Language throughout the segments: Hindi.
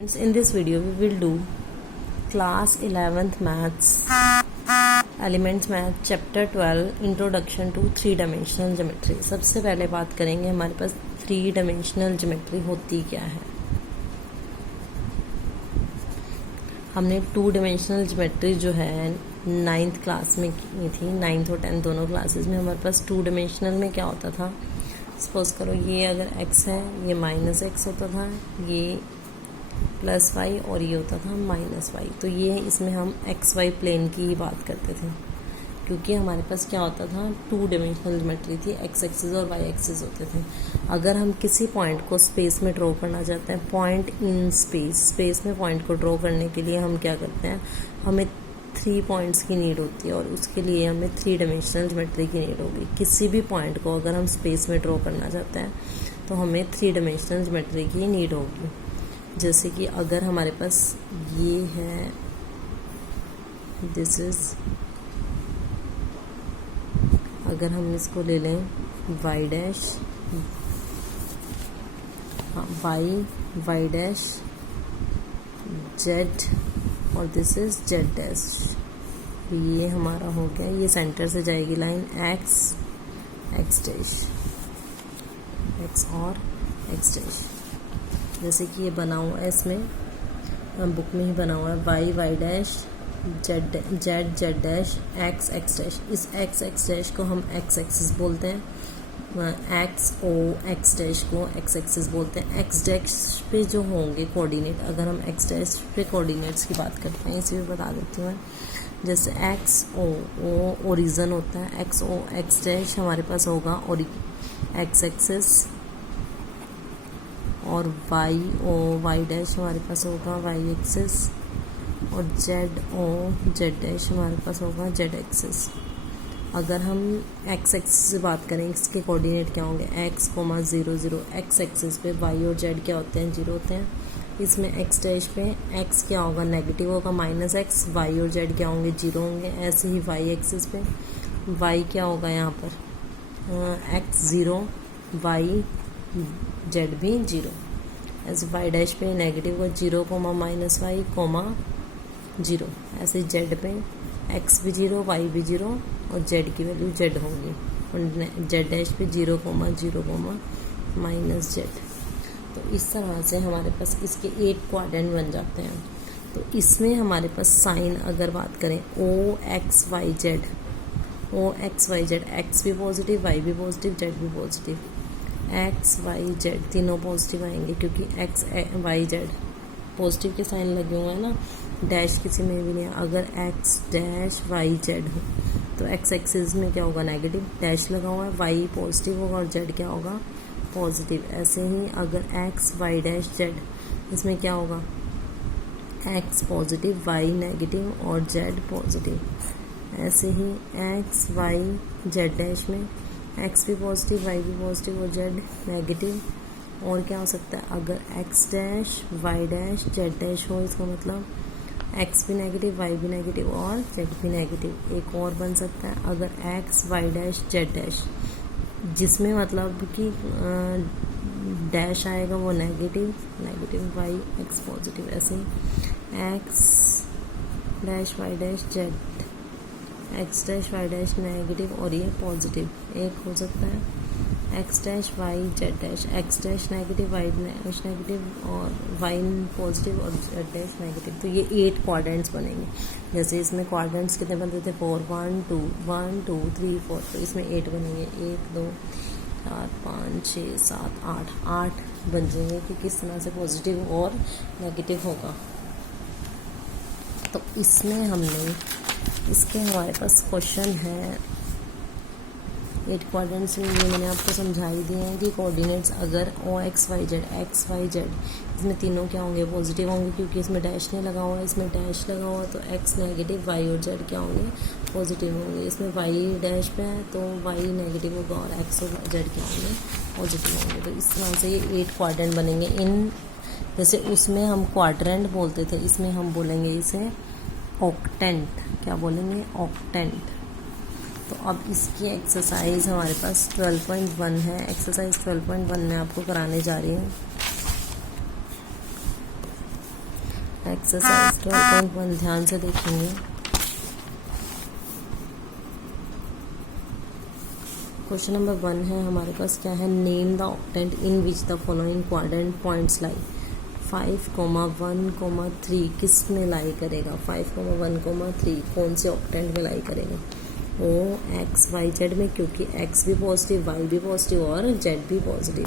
In this video we will do class 11th maths elements math chapter 12 introduction to three dimensional geometry। सबसे पहले बात करेंगे हमारे पास थ्री डायमेंशनल ज्योमेट्री होती क्या है। हमने टू डायमेंशनल ज्योमेट्री जो है 9th क्लास में की थी। 9th और 10th दोनों क्लासेस में हमारे पास टू डायमेंशनल में क्या होता था, सपोज करो ये अगर x है, ये माइनस एक्स होता था, ये प्लस वाई और ये होता था माइनस वाई। तो ये इसमें हम एक्स वाई प्लेन की ही बात करते थे, क्योंकि हमारे पास क्या होता था, टू डायमेंशनल ज्योमेट्री थी, एक्स एक्सिस और वाई एक्सिस होते थे। अगर हम किसी पॉइंट को स्पेस में ड्रॉ करना चाहते हैं, पॉइंट इन स्पेस में पॉइंट को ड्रॉ करने के लिए हम क्या करते हैं, हमें 3 पॉइंट्स की नीड होती है और उसके लिए हमें थ्री डायमेंशनल ज्योमेट्री की नीड होगी। किसी भी पॉइंट को अगर हम स्पेस में ड्रॉ करना चाहते हैं तो हमें थ्री डायमेंशनल ज्योमेट्री की नीड होगी। जैसे कि अगर हमारे पास ये है, दिस इज, अगर हम इसको ले लें Y dash, Y dash Z और दिस इज जेड डैश, ये हमारा हो गया। ये सेंटर से जाएगी लाइन एक्स डैश, एक्स और एक्स डैश। जैसे कि ये बना हुआ है, इसमें बुक में ही बना हुआ है Y dash Z dash X dash. इस एक्स डैश को हम एक्स एक्सिस बोलते हैं, एक्स ओ एक्स डैश को एक्स एक्सिस बोलते हैं। एक्स डैश पे जो होंगे कोऑर्डिनेट, अगर हम एक्स डैश पे कोऑर्डिनेट्स की बात करते हैं, इसे भी बता देती हूँ मैं। जैसे एक्स ओ ओरिजन होता है, एक्स ओ एक्स डैश हमारे पास होगा और एक्स एक्सिस, और वाई डैश हमारे पास होगा वाई एक्सिस, और जेड ओ जेड डैश हमारे पास होगा जेड एक्सिस। अगर हम एक्स एक्सिस से बात करें, इसके कोऑर्डिनेट क्या होंगे, एक्स कोमा 0 0। एक्स एक्सिस पे वाई और जेड क्या होते हैं, 0 होते हैं। इसमें एक्स डैश पे एक्स क्या होगा, नेगेटिव होगा, माइनस एक्स। वाई और जेड क्या होंगे, 0 होंगे। ऐसे ही वाई एक्सिस पे वाई क्या होगा, यहाँ पर एक्स 0, वाई जेड भी 0। ऐसे वाई डैश पे नेगेटिव का 0 कोमा माइनस वाई कोमा 0। ऐसे जेड पे एक्स भी 0, वाई भी 0 और जेड की वैल्यू जेड होगी, और जेड डैश पे 0 कोमा माइनस जेड। तो इस तरह से हमारे पास इसके 8 क्वाड्रेंट बन जाते हैं। तो इसमें हमारे पास साइन अगर बात करें, ओ एक्स वाई जेड, एक्स भी पॉजिटिव, वाई भी पॉजिटिव, जेड भी पॉजिटिव। एक्स वाई जेड तीनों पॉजिटिव आएंगे, क्योंकि एक्स वाई जेड पॉजिटिव के साइन लगे हुए हैं ना, डैश किसी में भी नहीं है। अगर एक्स डैश वाई जेड हो तो एक्स एक्सिस में क्या होगा, नेगेटिव, डैश लगा हुआ है, वाई पॉजिटिव होगा और जेड क्या होगा, पॉजिटिव। ऐसे ही अगर एक्स वाई डैश जेड, इसमें क्या होगा, एक्स पॉजिटिव, वाई नेगेटिव और जेड पॉजिटिव। ऐसे ही एक्स वाई जेड डैश में एक्स भी पॉजिटिव, वाई भी पॉजिटिव और जेड नेगेटिव। और क्या हो सकता है, अगर X dash Y dash Z dash हो, इसका मतलब एक्स भी नेगेटिव, वाई भी नेगेटिव और जेड भी नेगेटिव। एक और बन सकता है, अगर X Y dash Z dash, जिसमें मतलब कि डैश आएगा वो नेगेटिव वाई एक्स पॉजिटिव। ऐसे X dash Y dash Z, X dash Y dash negative और ये पॉजिटिव। एक हो सकता है X dash Y Z dash, X dash negative, Y dash negative और वाई पॉजिटिव और जेड डैश नेगेटिव। तो ये 8 क्वाड्रेंट्स बनेंगे। जैसे इसमें क्वाड्रेंट्स कितने बनते थे, 4 1 2 3 4, तो इसमें 8 बनेंगे, 1 2 4 5 6 7 8 बन जाएंगे कि किस तरह से पॉजिटिव और नेगेटिव होगा। तो इसमें हमने इसके हमारे पास क्वेश्चन है 8 क्वाड्रेंट्स में, ये मैंने आपको समझा ही दिए हैं कि कोऑर्डिनेट्स अगर ओ एक्स वाई जेड, इसमें तीनों क्या होंगे, पॉजिटिव होंगे, क्योंकि इसमें डैश नहीं लगा हुआ है। इसमें डैश लगा हुआ है तो एक्स नेगेटिव, वाई और जेड क्या होंगे, पॉजिटिव होंगे। इसमें वाई डैश पे है तो वाई नेगेटिव होगा और एक्स और जेड क्या होंगे, पॉजिटिव होंगे। तो इस तरह से ये 8 क्वाड्रेंट बनेंगे। इन जैसे उसमें हम क्वाड्रेंट बोलते थे, इसमें हम बोलेंगे इसे ऑक्टेंट। क्या बोलेंगे, ऑक्टेंट। तो अब इसकी एक्सरसाइज हमारे पास 12.1 है। एक्सरसाइज 12.1 में आपको कराने जा रही हूँ। एक्सरसाइज 12.1 ध्यान से देखेंगे। क्वेश्चन नंबर 1 है हमारे पास, क्या है, name the octant in which the following quadrant points लाई। 5,1,3 किस में लाई करेगा, 5,1,3 कौन से ऑक्टेंट में लाई करेगा, ओ एक्स वाई जेड में, क्योंकि एक्स भी पॉजिटिव, वाई भी पॉजिटिव और जेड भी पॉजिटिव।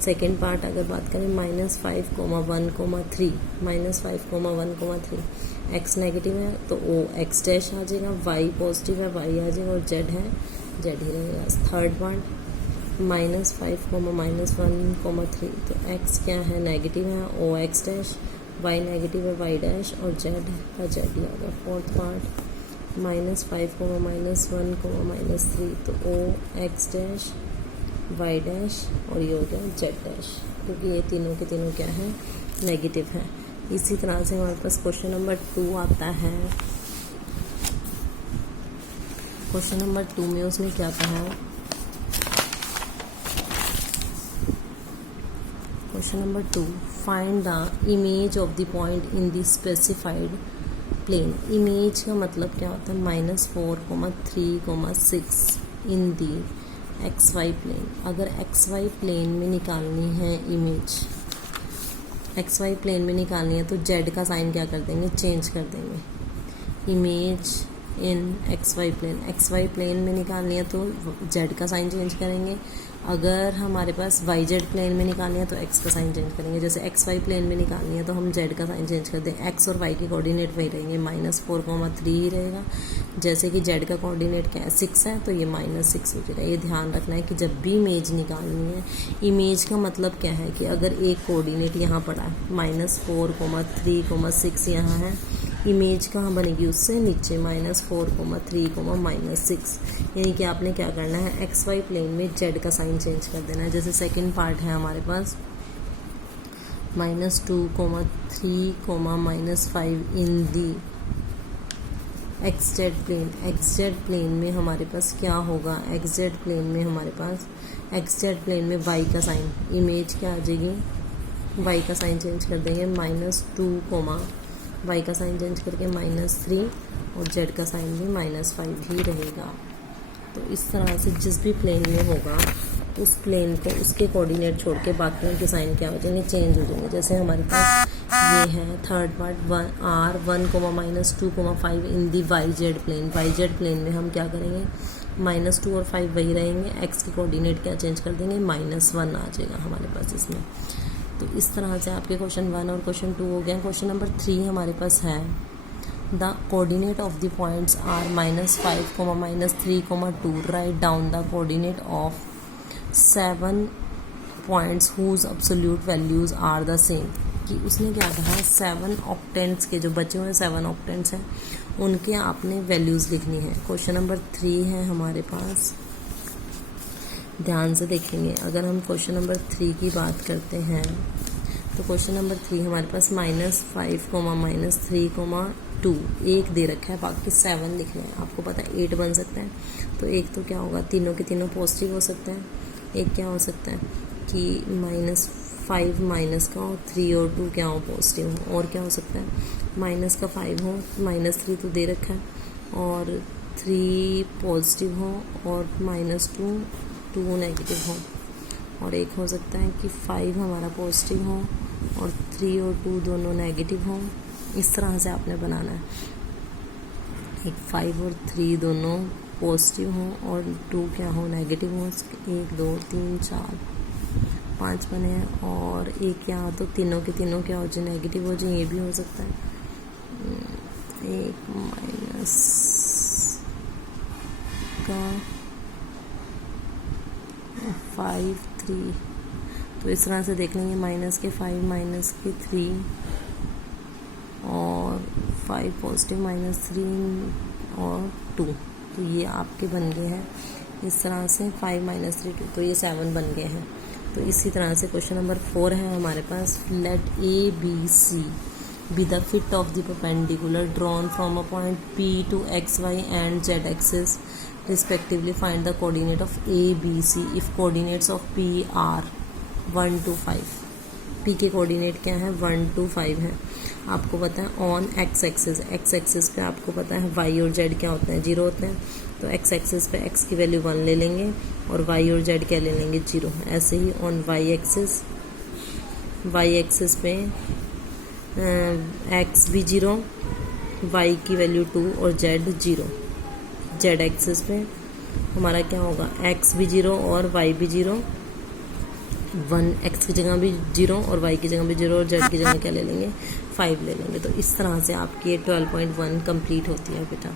सेकेंड पार्ट अगर बात करें -5,1,3, -5,1,3 एक्स नेगेटिव है तो ओ एक्स डैश आ जाएगा, वाई पॉजिटिव है वाई आ जाएगा और जेड है जेड ही रहेगा। थर्ड पार्ट -5,-1,3 तो एक्स क्या है, नेगेटिव है, ओ एक्स डैश, वाई नेगेटिव है वाई डैश और जेड का जेड ही आ गया। फोर्थ पार्ट -5,-1,3 तो ओ एक्स डैश वाई डैश और ये हो गया जेड डैश, क्योंकि ये तीनों के तीनों क्या है, नेगेटिव है। इसी तरह से हमारे पास क्वेश्चन नंबर 2 आता है। क्वेश्चन नंबर 2 में उसने क्या कहा, question number 2, find the image of the point in the specified plane. Image का मतलब क्या होता है, -4,3,6 in the X Y plane. अगर एक्स वाई प्लेन में निकालनी है इमेज, एक्स वाई प्लेन में निकालनी है तो जेड का साइन क्या कर देंगे, चेंज कर देंगे। Image in X Y plane में निकालनी है तो जेड का साइन चेंज करेंगे। अगर हमारे पास वाई जेड प्लेन में निकालनी है तो एक्स का साइन चेंज करेंगे। जैसे एक्स वाई प्लेन में निकालनी है तो हम जेड का साइन चेंज कर दें। एक्स और वाई के कोऑर्डिनेट वही रहेंगे, -4,3 ही रहेगा। जैसे कि जेड का कोऑर्डिनेट क्या है, 6 है तो ये -6 हो जाएगा। ये ध्यान रखना है कि जब भी इमेज निकालनी है, इमेज का मतलब क्या है कि अगर एक कोऑर्डिनेट यहाँ पड़ा है -4,3,6 यहाँ है, इमेज कहाँ बनेगी, उससे नीचे -4,3,-6, यानी कि आपने क्या करना है, एक्स वाई प्लेन में जेड का साइन चेंज कर देना है। जैसे सेकंड पार्ट है हमारे पास -2,3,-5 in the X Z plane. X Z plane में हमारे पास क्या होगा, एक्स जेड प्लेन में हमारे पास एक्स जेड प्लेन में वाई का साइन, इमेज क्या आ जाएगी, वाई का साइन चेंज कर देंगे, -2, वाई का साइन चेंज करके -3 और जेड का साइन भी -5 ही रहेगा। तो इस तरह से जिस भी प्लेन में होगा उस प्लेन को उसके कोऑर्डिनेट छोड़ के बाकियों के साइन क्या हो जाएंगे, चेंज हो जाएंगे। जैसे हमारे पास ये है third part R1,-2,5 in the Y Z plane. Y Z plane में हम क्या करेंगे, -2 और 5 वही रहेंगे, एक्स के कोऑर्डिनेट क्या चेंज कर देंगे, -1 आ जाएगा हमारे पास इसमें। तो इस तरह से आपके क्वेश्चन 1 और क्वेश्चन 2 हो गया। क्वेश्चन नंबर 3 हमारे पास है, the coordinate of the points are -5, write down the coordinate of 7 points whose absolute values are the same. कि उसने क्या कहा, 7 ऑक्टेंट्स के जो बचे हुए 7 ऑक्टेंट्स हैं उनके आपने वैल्यूज़ लिखनी है। क्वेश्चन नंबर 3 है हमारे पास, ध्यान से देखेंगे। अगर हम क्वेश्चन नंबर 3 की बात करते हैं तो क्वेश्चन नंबर 3 हमारे पास -5, -3,2 एक दे रखा है, बाकी 7 लिखना है। आपको पता है 8 बन सकता है, तो एक तो क्या होगा, तीनों के तीनों पॉजिटिव हो सकते हैं। एक क्या हो सकता है कि -5 माइनस का हो, 3 और 2 क्या हो, पॉजिटिव हो। और क्या हो सकता है, माइनस का 5 हो, -3 तो दे रखा है और 3 पॉजिटिव हो और -2 नेगेटिव हो। और एक हो सकता है कि 5 हमारा पॉजिटिव हो और 3 और 2 दोनों नेगेटिव हो। इस तरह से आपने बनाना है, एक 5 और 3 दोनों पॉजिटिव हो और 2 क्या हो, नेगेटिव हो। 1 2 3 4 5 बने हैं और एक यहाँ तो तीनों के तीनों क्या हो जाए, नेगेटिव हो जाए। ये भी हो सकता है, 1 माइनस का 5 3, तो इस तरह से देख लेंगे, -5 -3 और 5 पॉजिटिव -3 और 2, तो ये आपके बन गए हैं इस तरह से 5 -3 2, तो ये 7 बन गए हैं। तो इसी तरह से क्वेश्चन नंबर 4 है हमारे पास, late ABC be the fit of the perpendicular drawn from a point P to XY and Z axis respectively. Find the coordinate of ABC if coordinates of P are 1 to 5. P के कोऑर्डिनेट क्या है, 1 to 5 है। आपको पता है ऑन एक्स एक्सिस पे आपको पता है वाई और जेड क्या होते हैं, 0 होते हैं। तो एक्स एक्सिस पे एक्स की वैल्यू 1 ले लेंगे और वाई और जेड क्या ले लेंगे, 0। ऐसे ही ऑन वाई एक्सिस पे एक्स भी 0, वाई की वैल्यू 2 और जेड 0। जेड एक्सिस पे हमारा क्या होगा, एक्स भी 0 और वाई भी 0, 1 एक्स की जगह भी 0 और वाई की जगह भी 0 और जेड की जगह क्या ले लेंगे, 5 ले लेंगे। तो इस तरह से आपकी 12.1 कंप्लीट होती है बेटा।